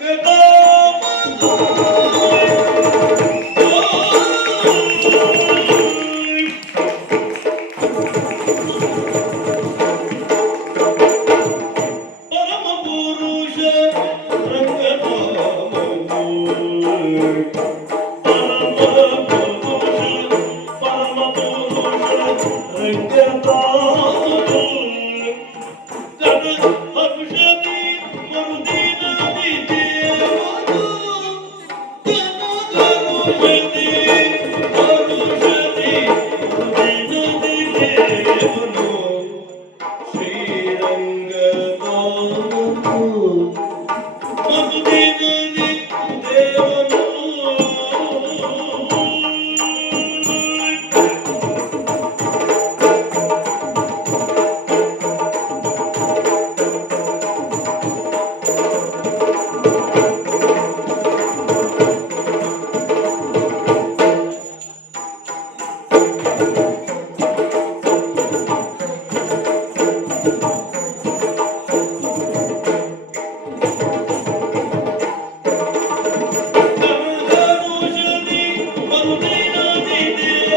good boy.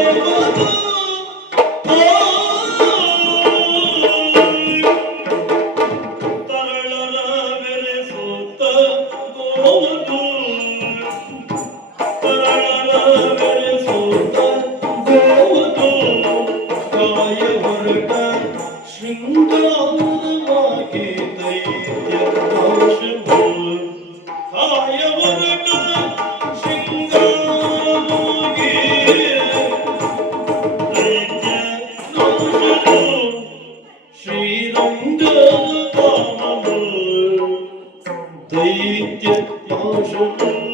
Senhor. 对一点要求